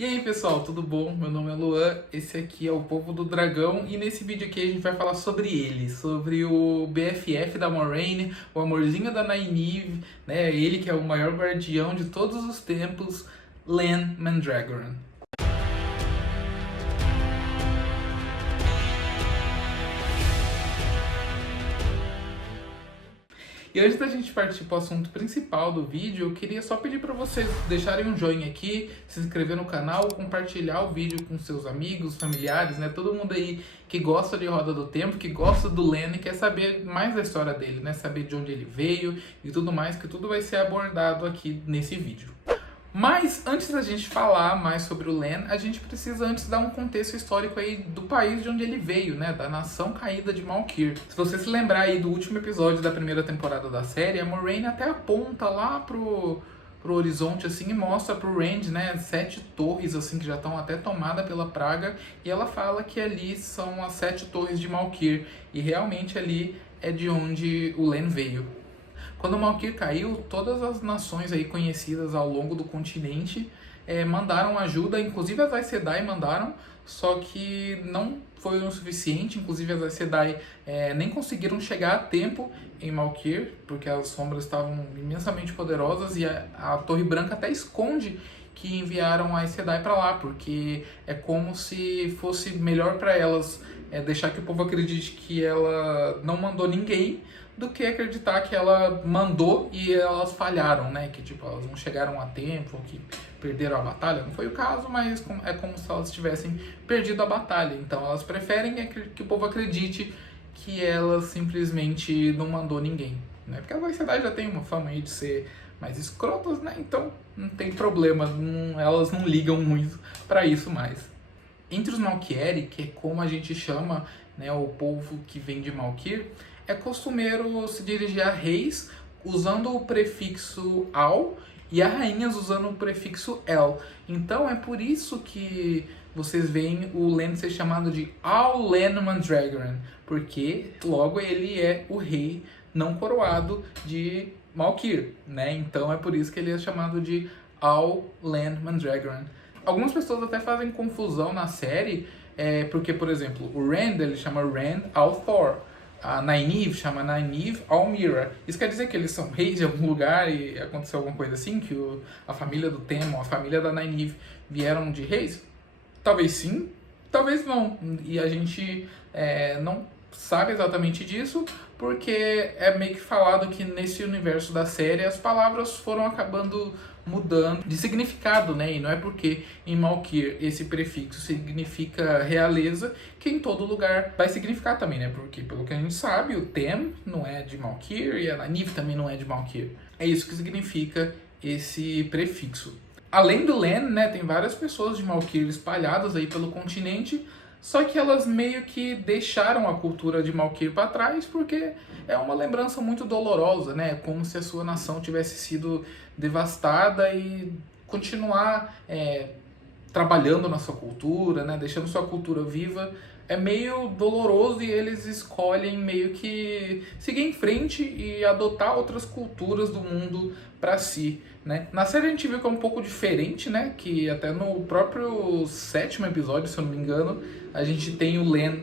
E aí pessoal, tudo bom? Meu nome é Luan, esse aqui é o Povo do Dragão e nesse vídeo aqui a gente vai falar sobre ele, sobre o BFF da Moiraine, o amorzinho da Nynaeve, né? Ele que é o maior guardião de todos os tempos, Lan Mandragoran. E antes da gente partir para o assunto principal do vídeo, eu queria só pedir para vocês deixarem um joinha aqui, se inscrever no canal, compartilhar o vídeo com seus amigos, familiares, né? Todo mundo aí que gosta de Roda do Tempo, que gosta do Lan e quer saber mais da história dele, né? Saber de onde ele veio e tudo mais, que tudo vai ser abordado aqui nesse vídeo. Mas antes da gente falar mais sobre o Lan, a gente precisa antes dar um contexto histórico aí do país de onde ele veio, né? Da nação caída de Malkir. Se você se lembrar aí do último episódio da primeira temporada da série, a Moiraine até aponta lá pro horizonte assim e mostra pro Rand, né, 7 torres assim que já estão até tomadas pela praga, e ela fala que ali são as 7 torres de Malkir, e realmente ali é de onde o Lan veio. Quando Malkir caiu, todas as nações aí conhecidas ao longo do continente mandaram ajuda, inclusive as Aes Sedai mandaram, só que não foi o suficiente. Inclusive as Aes Sedai nem conseguiram chegar a tempo em Malkir, porque as sombras estavam imensamente poderosas, e a Torre Branca até esconde que enviaram a Aes Sedai para lá, porque é como se fosse melhor para elas deixar que o povo acredite que ela não mandou ninguém, do que acreditar que ela mandou e elas falharam, né? Que tipo, elas não chegaram a tempo, ou que perderam a batalha. Não foi o caso, mas é como se elas tivessem perdido a batalha. Então elas preferem que o povo acredite que ela simplesmente não mandou ninguém, né? Porque a sociedade já tem uma fama aí de ser mais escrotas, né? Então não tem problema, elas não ligam muito para isso mais. Entre os Malkieri, que é como a gente chama, né, o povo que vem de Malkir, é costumeiro se dirigir a reis usando o prefixo al e a rainhas usando o prefixo el. Então é por isso que vocês veem o Lan ser chamado de Al Lan Mandragoran, porque logo ele é o rei não coroado de Malkir, né? Então é por isso que ele é chamado de Al Lan Mandragoran. Algumas pessoas até fazem confusão na série, porque, por exemplo, o Rand ele chama Rand al'Thor, a Nynaeve chama Nynaeve al'Meara. Isso quer dizer que eles são reis de algum lugar e aconteceu alguma coisa assim, que a família do Temon, a família da Nynaeve vieram de reis? Talvez sim, talvez não. E a gente não sabe exatamente disso, porque é meio que falado que nesse universo da série as palavras foram acabando mudando de significado, né? E não é porque em Malkir esse prefixo significa realeza que em todo lugar vai significar também, né? Porque pelo que a gente sabe, o Tem não é de Malkir e a Nynaeve também não é de Malkir. É isso que significa esse prefixo. Além do Lan, né, tem várias pessoas de Malkir espalhadas aí pelo continente, só que elas meio que deixaram a cultura de Malkir para trás, porque é uma lembrança muito dolorosa, né? Como se a sua nação tivesse sido devastada e continuar trabalhando na sua cultura, né? Deixando sua cultura viva. É meio doloroso e eles escolhem meio que seguir em frente e adotar outras culturas do mundo para si, né? Na série a gente viu que é um pouco diferente, né? Que até no próprio 7º episódio, se eu não me engano, a gente tem o Lan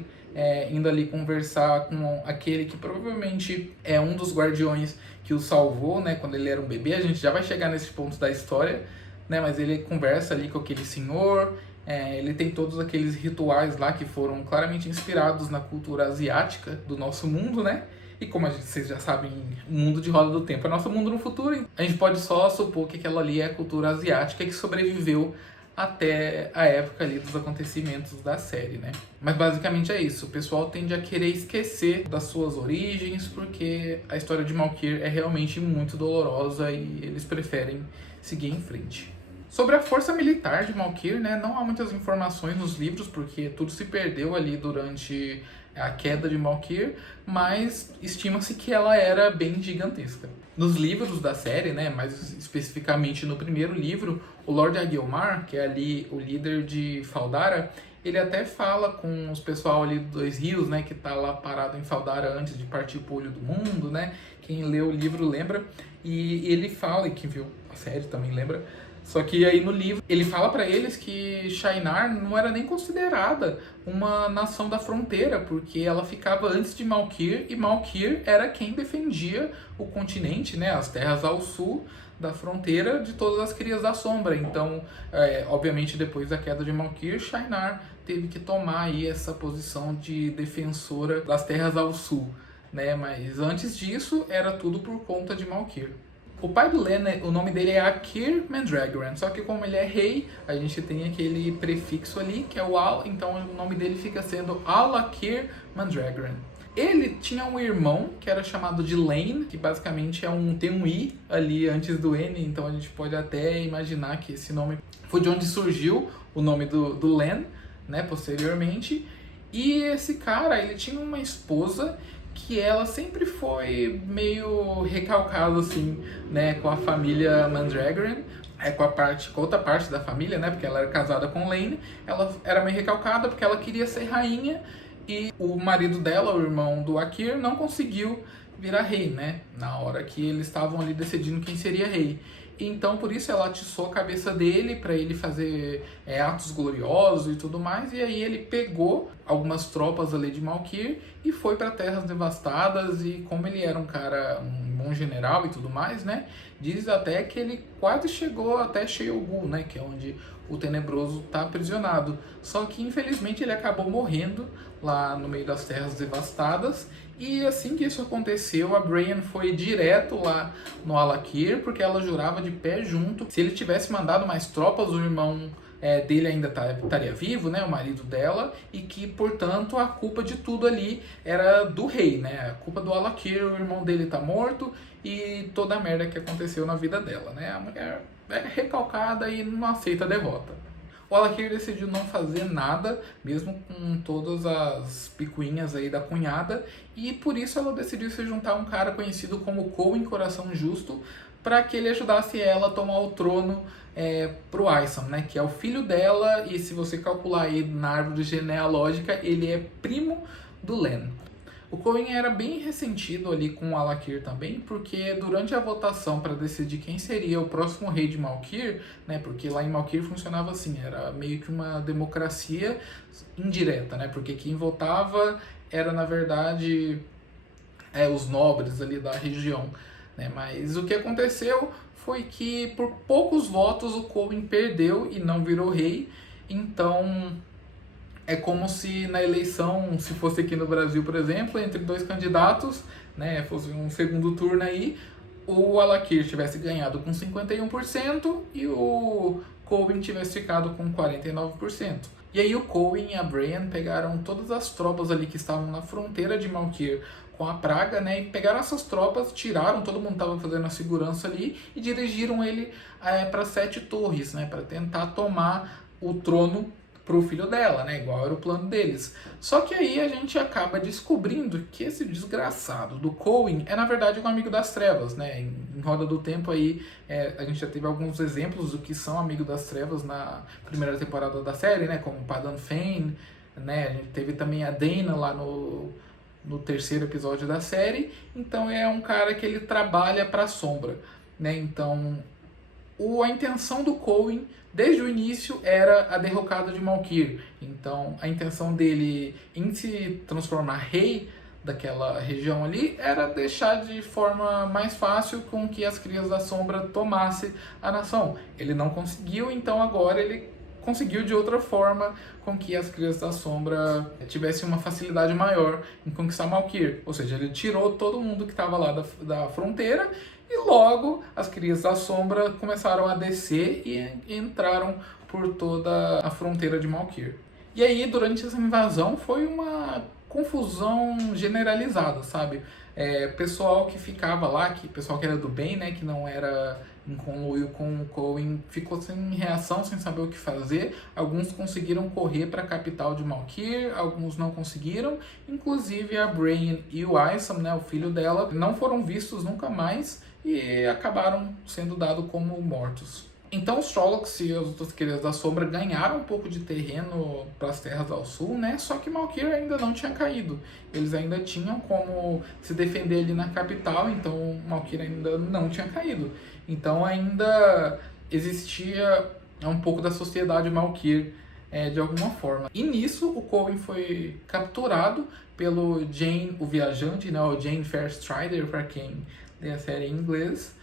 indo ali conversar com aquele que provavelmente é um dos guardiões que o salvou, né? Quando ele era um bebê. A gente já vai chegar nesse ponto da história, né? Mas ele conversa ali com aquele senhor. Ele tem todos aqueles rituais lá que foram claramente inspirados na cultura asiática do nosso mundo, né? E como vocês já sabem, o mundo de Roda do Tempo é nosso mundo no futuro. A gente pode só supor que aquela ali é a cultura asiática que sobreviveu até a época ali dos acontecimentos da série, né? Mas basicamente é isso. O pessoal tende a querer esquecer das suas origens porque a história de Malkir é realmente muito dolorosa e eles preferem seguir em frente. Sobre a força militar de Malkir, né, não há muitas informações nos livros, porque tudo se perdeu ali durante a queda de Malkir, mas estima-se que ela era bem gigantesca. Nos livros da série, né, mais especificamente no primeiro livro, o Lord Aguilmar, que é ali o líder de Faldara, ele até fala com os pessoal ali dos Dois Rios, né, que tá lá parado em Faldara antes de partir pro Olho do Mundo, né? Quem lê o livro lembra. E ele fala, e quem viu a série também lembra, Só que aí no livro ele fala pra eles que Shinar não era nem considerada uma nação da fronteira, porque ela ficava antes de Malkir, e Malkir era quem defendia o continente, né, as terras ao sul da fronteira de todas as Crias da Sombra. Então, obviamente, depois da queda de Malkir, Shinar teve que tomar aí essa posição de defensora das terras ao sul, né? Mas antes disso, era tudo por conta de Malkir. O pai do Len, o nome dele é Akir Mandragoran, só que como ele é rei, a gente tem aquele prefixo ali, que é o Al, então o nome dele fica sendo Al-Akir Mandragoran. Ele tinha um irmão que era chamado de Lane, que basicamente tem um I ali antes do N, então a gente pode até imaginar que esse nome foi de onde surgiu o nome do Len, né, posteriormente. E esse cara, ele tinha uma esposa que ela sempre foi meio recalcada, assim, né, com a família Mandragoran, com a outra parte da família, né, porque ela era casada com Lane, ela era meio recalcada porque ela queria ser rainha, e o marido dela, o irmão do Akir, não conseguiu virar rei, né, na hora que eles estavam ali decidindo quem seria rei. Então, por isso, ela atiçou a cabeça dele para ele fazer atos gloriosos e tudo mais. E aí ele pegou algumas tropas ali de Malkir e foi para Terras Devastadas. E como ele era um cara, um bom general e tudo mais, né? Diz até que ele quase chegou até Sheogu, né? Que é onde o Tenebroso está aprisionado. Só que, infelizmente, ele acabou morrendo lá no meio das Terras Devastadas. E assim que isso aconteceu, a Brienne foi direto lá no Al-Akir, porque ela jurava de pé junto. Se ele tivesse mandado mais tropas, o irmão dele ainda estaria vivo, né, o marido dela, e que, portanto, a culpa de tudo ali era do rei, né? A culpa do Al-Akir, o irmão dele tá morto, e toda a merda que aconteceu na vida dela, né? A mulher é recalcada e não aceita a derrota. O Al-Akir decidiu não fazer nada, mesmo com todas as picuinhas aí da cunhada, e por isso ela decidiu se juntar a um cara conhecido como Coen Coração Justo, para que ele ajudasse ela a tomar o trono pro Aisam, né, que é o filho dela, e se você calcular aí na árvore genealógica, ele é primo do Len. O Coen era bem ressentido ali com o Al-Akir também, porque durante a votação para decidir quem seria o próximo rei de Malkir, né, porque lá em Malkir funcionava assim, era meio que uma democracia indireta, né, porque quem votava era, na verdade, os nobres ali da região, né, mas o que aconteceu foi que por poucos votos o Coen perdeu e não virou rei, então é como se na eleição, se fosse aqui no Brasil, por exemplo, entre dois candidatos, né, fosse um segundo turno aí, o Al-Akir tivesse ganhado com 51% e o Coen tivesse ficado com 49%. E aí o Coen e a Brienne pegaram todas as tropas ali que estavam na fronteira de Malkir com a praga, né, e pegaram essas tropas, tiraram, todo mundo estava fazendo a segurança ali, e dirigiram ele para 7 torres, né, para tentar tomar o trono pro filho dela, né? Igual era o plano deles. Só que aí a gente acaba descobrindo que esse desgraçado do Coen é, na verdade, um amigo das trevas, né? Em Roda do Tempo aí, a gente já teve alguns exemplos do que são amigos das trevas na primeira temporada da série, né? Como Padan Fain, né? A gente teve também a Dana lá no terceiro episódio da série. Então é um cara que ele trabalha para a sombra, né? Então a intenção do Coen desde o início era a derrocada de Malkir. Então a intenção dele em se transformar rei daquela região ali era deixar de forma mais fácil com que as Crias da Sombra tomassem a nação. Ele não conseguiu, então agora ele conseguiu de outra forma com que as Crias da Sombra tivessem uma facilidade maior em conquistar Malkir. Ou seja, ele tirou todo mundo que estava lá da fronteira e logo as Crias da Sombra começaram a descer e entraram por toda a fronteira de Malkir. E aí, durante essa invasão, foi uma confusão generalizada, sabe? Pessoal que ficava lá, pessoal que era do bem, né, que não era em conluio com o Coen, ficou sem reação, sem saber o que fazer. Alguns conseguiram correr para a capital de Malkir, alguns não conseguiram. Inclusive a Brienne e o Aisam, né, o filho dela, não foram vistos nunca mais e acabaram sendo dados como mortos. Então os Trollocs e as outras Crias da Sombra ganharam um pouco de terreno para as terras ao sul, né? Só que Malkir ainda não tinha caído. Eles ainda tinham como se defender ali na capital, então Malkir ainda não tinha caído. Então ainda existia um pouco da sociedade Malkir de alguma forma. E nisso o Cohen foi capturado pelo Jane, o viajante, né, o Jane Fairstrider, para quem lê a série em inglês,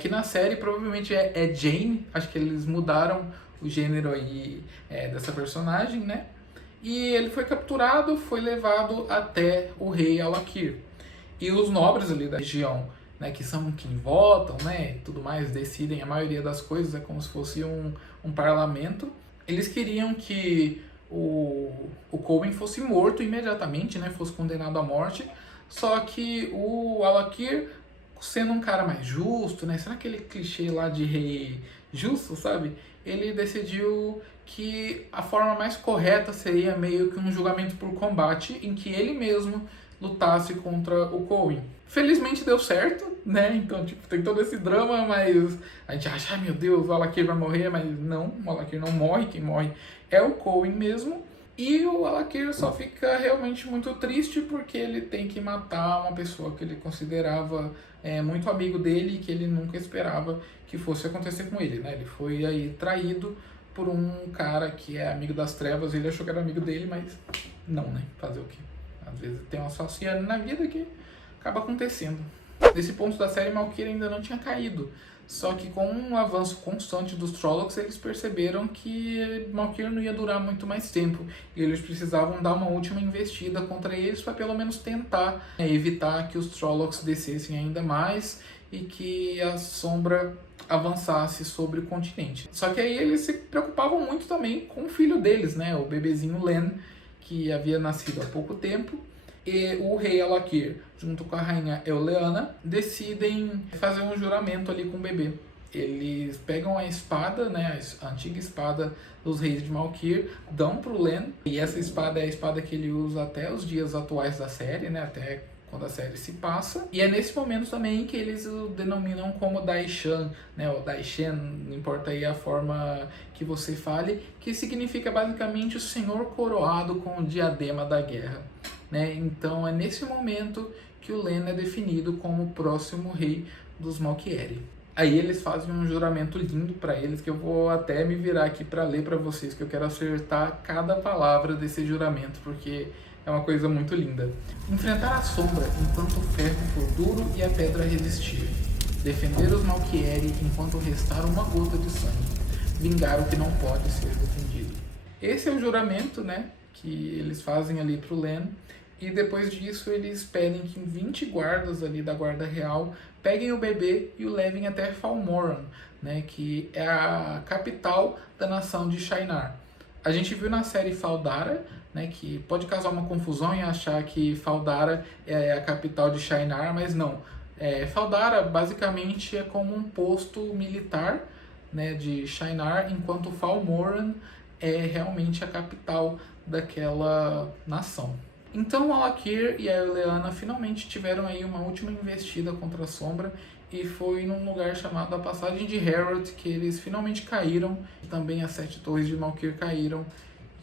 que na série provavelmente é Jane, acho que eles mudaram o gênero aí dessa personagem, né? E ele foi capturado, foi levado até o rei Al-Akir. E os nobres ali da região, né, que são quem votam, né, e tudo mais, decidem a maioria das coisas, é como se fosse um parlamento. Eles queriam que o Cohen fosse morto imediatamente, né, fosse condenado à morte, só que o Al-Akir, sendo um cara mais justo, né, sendo aquele clichê lá de rei justo, sabe, ele decidiu que a forma mais correta seria meio que um julgamento por combate, em que ele mesmo lutasse contra o Cohen. Felizmente deu certo, né? Então, tipo, tem todo esse drama, mas a gente acha, ai meu Deus, o Al-Akir vai morrer, mas não, o Al-Akir não morre, quem morre é o Cohen mesmo. E o Al-Akir só fica realmente muito triste porque ele tem que matar uma pessoa que ele considerava muito amigo dele e que ele nunca esperava que fosse acontecer com ele, né? Ele foi aí traído por um cara que é amigo das trevas, ele achou que era amigo dele, mas não, né? Fazer o quê? Às vezes tem uma falsidade na vida que acaba acontecendo. Nesse ponto da série, Malkir ainda não tinha caído. Só que com um avanço constante dos Trollocs, eles perceberam que Malkir não ia durar muito mais tempo. E eles precisavam dar uma última investida contra eles para pelo menos tentar evitar que os Trollocs descessem ainda mais e que a sombra avançasse sobre o continente. Só que aí eles se preocupavam muito também com o filho deles, né, o bebezinho Len, que havia nascido há pouco tempo. E o rei Al-Akir, junto com a rainha Eoleana, decidem fazer um juramento ali com o bebê. Eles pegam a espada, né, a antiga espada dos reis de Malkir, dão pro Len, e essa espada é a espada que ele usa até os dias atuais da série, né, até quando a série se passa. E é nesse momento também que eles o denominam como Daishan, né, ou Daishen, não importa aí a forma que você fale, que significa basicamente o senhor coroado com o diadema da guerra. Né? Então é nesse momento que o Len é definido como o próximo rei dos Malkieri. Aí eles fazem um juramento lindo para eles, que eu vou até me virar aqui para ler para vocês, que eu quero acertar cada palavra desse juramento, porque é uma coisa muito linda. Enfrentar a sombra enquanto o ferro for duro e a pedra resistir. Defender os Malkieri enquanto restar uma gota de sangue. Vingar o que não pode ser defendido. Esse é o juramento, né, que eles fazem ali pro Len. E depois disso eles pedem que 20 guardas ali da guarda real peguem o bebê e o levem até Falmoran, né, que é a capital da nação de Shienar. A gente viu na série Fal Dara, né, que pode causar uma confusão em achar que Fal Dara é a capital de Shienar, mas não. Fal Dara basicamente é como um posto militar, né, de Shienar, enquanto Falmoran é realmente a capital daquela nação. Então Al-Akir e a Eoleana finalmente tiveram aí uma última investida contra a sombra, e foi num lugar chamado a Passagem de Harrold que eles finalmente caíram, e também as 7 torres de Malkir caíram,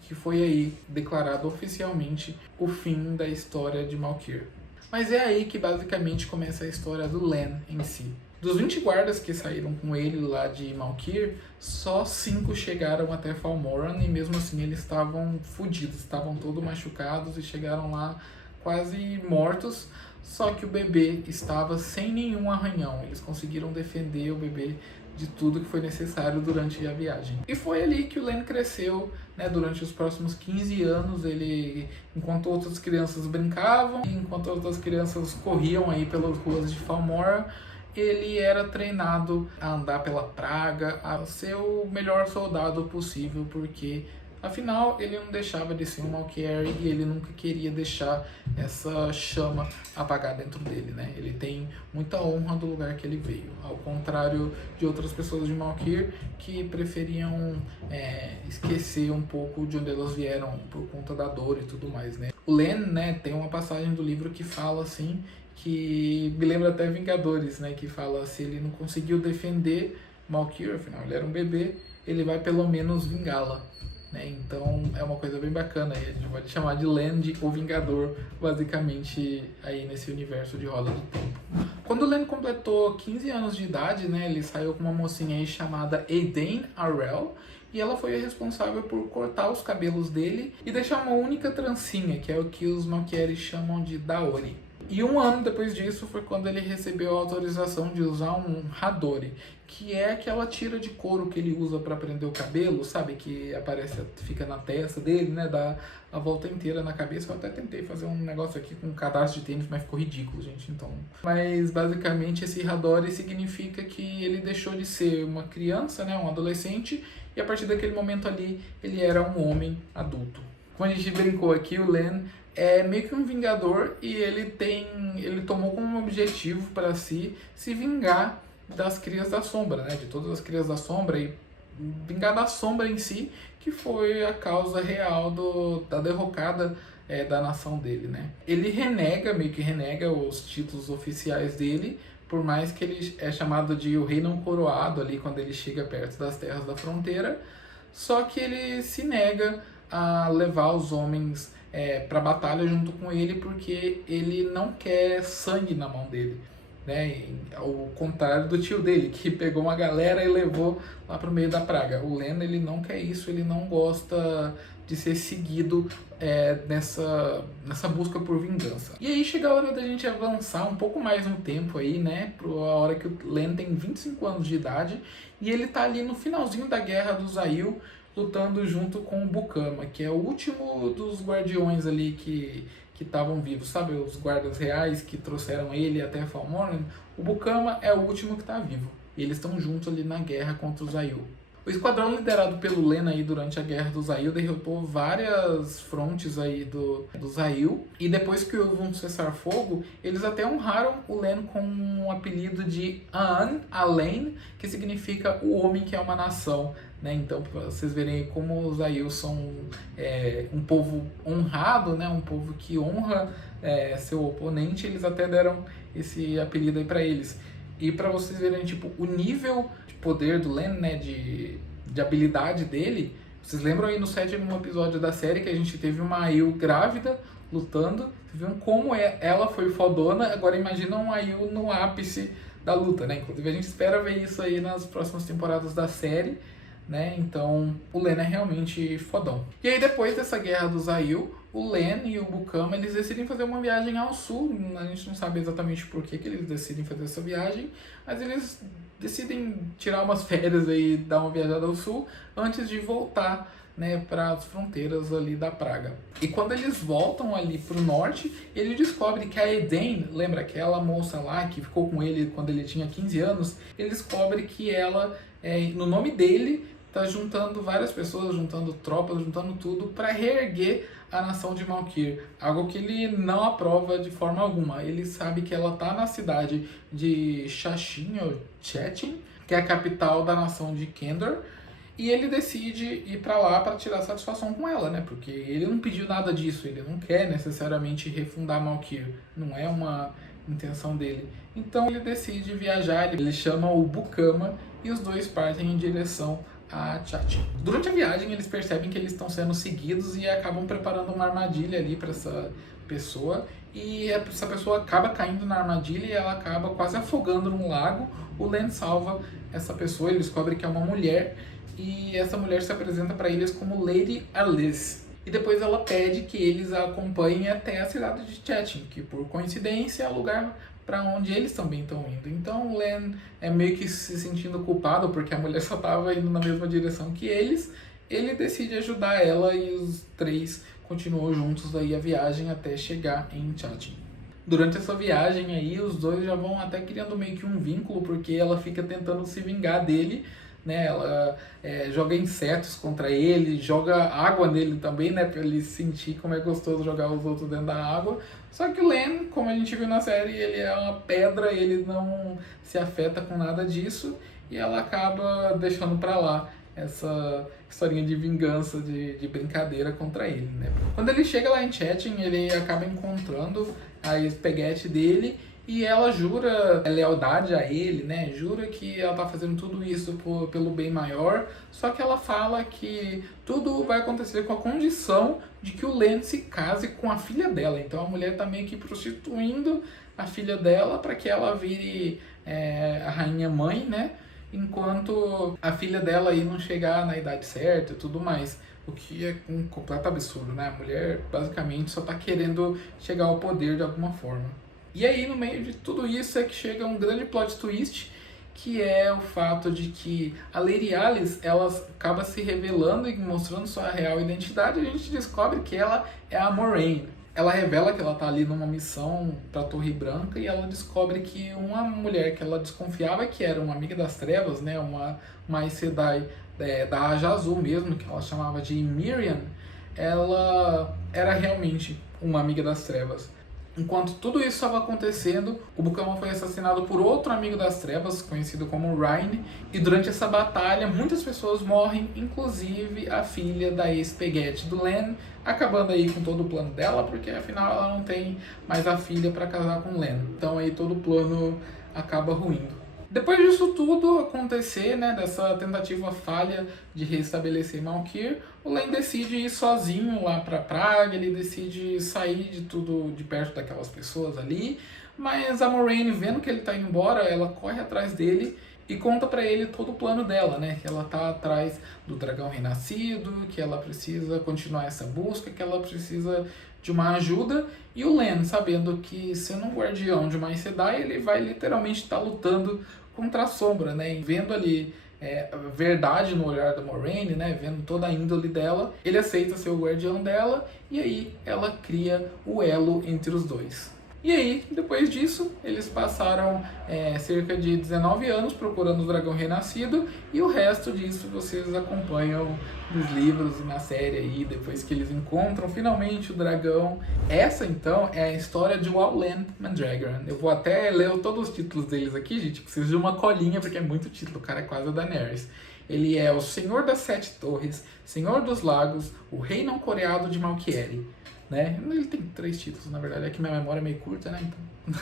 que foi aí declarado oficialmente o fim da história de Malkir. Mas é aí que basicamente começa a história do Len em si. Dos 20 guardas que saíram com ele lá de Malkir, só 5 chegaram até Falmoran, e mesmo assim eles estavam fodidos, estavam todos machucados e chegaram lá quase mortos, só que o bebê estava sem nenhum arranhão. Eles conseguiram defender o bebê de tudo que foi necessário durante a viagem. E foi ali que o Len cresceu, né, durante os próximos 15 anos, ele, enquanto outras crianças brincavam, enquanto outras crianças corriam aí pelas ruas de Falmora, ele era treinado a andar pela praga, a ser o melhor soldado possível, porque afinal ele não deixava de ser um Malkieri e ele nunca queria deixar essa chama apagar dentro dele, né? Ele tem muita honra do lugar que ele veio, ao contrário de outras pessoas de Malkir que preferiam esquecer um pouco de onde elas vieram por conta da dor e tudo mais, né? O Len, né, tem uma passagem do livro que fala assim, que me lembra até Vingadores, né, que fala, se ele não conseguiu defender Malkir, afinal ele era um bebê, ele vai pelo menos vingá-la, né? Então é uma coisa bem bacana, a gente pode chamar de Len de o Vingador, basicamente, aí nesse universo de Roda do Tempo. Quando o Len completou 15 anos de idade, né, ele saiu com uma mocinha aí chamada Edain Arrell, e ela foi a responsável por cortar os cabelos dele e deixar uma única trancinha, que é o que os Malkieri chamam de Daori. E um ano depois disso foi quando ele recebeu a autorização de usar um Hadori, que é aquela tira de couro que ele usa para prender o cabelo, sabe? Que aparece, fica na testa dele, né? Dá a volta inteira na cabeça. Eu até tentei fazer um negócio aqui com um cadastro de tênis, mas ficou ridículo, gente. Então, mas basicamente esse Hadori significa que ele deixou de ser uma criança, né? Um adolescente, e a partir daquele momento ali ele era um homem adulto. Como a gente brincou aqui, o Len é meio que um vingador e ele tomou como objetivo para si se vingar das Crias da Sombra, né? De todas as Crias da Sombra e vingar da Sombra em si, que foi a causa real da derrocada da nação dele, né? Ele meio que renega os títulos oficiais dele, por mais que ele é chamado de o Rei Não Coroado ali quando ele chega perto das terras da fronteira, só que ele se nega a levar os homens para batalha junto com ele porque ele não quer sangue na mão dele, né? Ao contrário do tio dele, que pegou uma galera e levou lá pro meio da praga. O Len, ele não quer isso, ele não gosta de ser seguido nessa busca por vingança. E aí chega a hora da gente avançar um pouco mais no tempo aí, né? A hora que o Len tem 25 anos de idade e ele tá ali no finalzinho da Guerra dos Aiel, lutando junto com o Bukama, que é o último dos guardiões ali que estavam vivos, sabe? Os guardas reais que trouxeram ele até Fal Mornen. O Bukama é o último que está vivo. E eles estão juntos ali na guerra contra os Aiel. O esquadrão liderado pelo Len aí durante a Guerra dos Aiel derrotou várias frontes aí dos Aiel. E depois que houve um cessar-fogo, eles até honraram o Len com um apelido de An Alain, que significa o homem que é uma nação. Né? Então, para vocês verem como os Aiel são um povo honrado, né? Um povo que honra seu oponente, eles até deram esse apelido aí para eles. E para vocês verem tipo, o nível de poder do Len, né? de habilidade dele, vocês lembram aí no 7º episódio da série que a gente teve uma Aiel grávida lutando, vocês viram como ela foi fodona, agora imagina um Aiel no ápice da luta, né? Inclusive a gente espera ver isso aí nas próximas temporadas da série, né? Então o Len é realmente fodão. E aí depois dessa Guerra dos Aiel, o Len e o Bukama, eles decidem fazer uma viagem ao sul. A gente não sabe exatamente por que eles decidem fazer essa viagem, mas eles decidem tirar umas férias aí, dar uma viajada ao sul, antes de voltar, né, para as fronteiras ali da praga. E quando eles voltam ali para o norte, ele descobre que a Edain, lembra aquela moça lá que ficou com ele quando ele tinha 15 anos, ele descobre que ela, no nome dele, está juntando várias pessoas, juntando tropas, juntando tudo para reerguer a nação de Malkir, algo que ele não aprova de forma alguma. Ele sabe que ela está na cidade de Shashin, ou Chetin, que é a capital da nação de Kendor, e ele decide ir para lá para tirar satisfação com ela, né? Porque ele não pediu nada disso, ele não quer necessariamente refundar Malkir, não é uma intenção dele. Então ele decide viajar, ele chama o Bukama e os dois partem em direção a Chetin. Durante a viagem eles percebem que eles estão sendo seguidos e acabam preparando uma armadilha ali para essa pessoa, e essa pessoa acaba caindo na armadilha e ela acaba quase afogando num lago. O Len salva essa pessoa, ele descobre que é uma mulher e essa mulher se apresenta para eles como Lady Alice. E depois ela pede que eles a acompanhem até a cidade de Chetin, que por coincidência é o lugar para onde eles também estão indo. Então o Len é meio que se sentindo culpado porque a mulher só estava indo na mesma direção que eles. Ele decide ajudar ela e os três continuam juntos aí a viagem até chegar em Chetin. Durante essa viagem aí, os dois já vão até criando meio que um vínculo, porque ela fica tentando se vingar dele, né? Ela joga insetos contra ele, joga água nele também, né? Pra ele sentir como é gostoso jogar os outros dentro da água. Só que o Len, como a gente viu na série, ele é uma pedra, ele não se afeta com nada disso, e ela acaba deixando pra lá essa historinha de vingança, de brincadeira contra ele, né? Quando ele chega lá em Chetin, ele acaba encontrando a ex-peguete dele e ela jura lealdade a ele, né? Jura que ela tá fazendo tudo isso pelo bem maior, só que ela fala que tudo vai acontecer com a condição de que o Len se case com a filha dela. Então a mulher tá meio que prostituindo a filha dela para que ela vire a rainha mãe, né? Enquanto a filha dela aí não chegar na idade certa e tudo mais. O que é um completo absurdo, né? A mulher basicamente só tá querendo chegar ao poder de alguma forma. E aí, no meio de tudo isso, é que chega um grande plot twist, que é o fato de que a Lady Alice, ela acaba se revelando e mostrando sua real identidade, e a gente descobre que ela é a Moraine. Ela revela que ela tá ali numa missão pra Torre Branca, e ela descobre que uma mulher que ela desconfiava que era uma amiga das trevas, né, uma Aes Sedai da Aja Azul mesmo, que ela chamava de Miriam, ela era realmente uma amiga das trevas. Enquanto tudo isso estava acontecendo, o Bukama foi assassinado por outro amigo das trevas, conhecido como Rhyne, e durante essa batalha muitas pessoas morrem, inclusive a filha da ex-peguete do Len, acabando aí com todo o plano dela, porque afinal ela não tem mais a filha para casar com o Len. Então aí todo o plano acaba ruindo. Depois disso tudo acontecer, né, dessa tentativa falha de restabelecer Malkir, o Len decide ir sozinho lá pra Praga, ele decide sair de tudo, de perto daquelas pessoas ali, mas a Moraine, vendo que ele tá indo embora, ela corre atrás dele e conta pra ele todo o plano dela, né, que ela tá atrás do dragão renascido, que ela precisa continuar essa busca, que ela precisa de uma ajuda, e o Len, sabendo que sendo um guardião de uma Aes Sedai, ele vai literalmente estar lutando contra a sombra, né, e vendo ali verdade no olhar da Moraine, né, vendo toda a índole dela, ele aceita ser o guardião dela, e aí ela cria o elo entre os dois. E aí, depois disso, eles passaram cerca de 19 anos procurando o dragão renascido, e o resto disso vocês acompanham nos livros e na série aí, depois que eles encontram finalmente o dragão. Essa, então, é a história de Wowland Mandragoran. Eu vou até ler todos os títulos deles aqui, gente, preciso de uma colinha, porque é muito título, o cara é quase o Daenerys. Ele é o Senhor das Sete Torres, Senhor dos Lagos, o Rei Não Coreado de Malkieri. Né? Ele tem 3 títulos, na verdade, é que minha memória é meio curta, né? Então...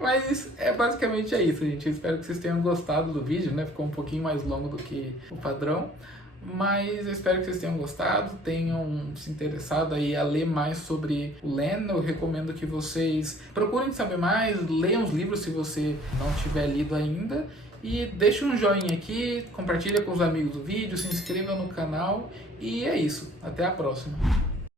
Mas basicamente é isso, gente. Eu espero que vocês tenham gostado do vídeo, né? Ficou um pouquinho mais longo do que o padrão. Mas eu espero que vocês tenham gostado, tenham se interessado aí a ler mais sobre o Len. Eu recomendo que vocês procurem saber mais, leiam os livros se você não tiver lido ainda. E deixe um joinha aqui, compartilha com os amigos o vídeo, se inscreva no canal. E é isso, até a próxima.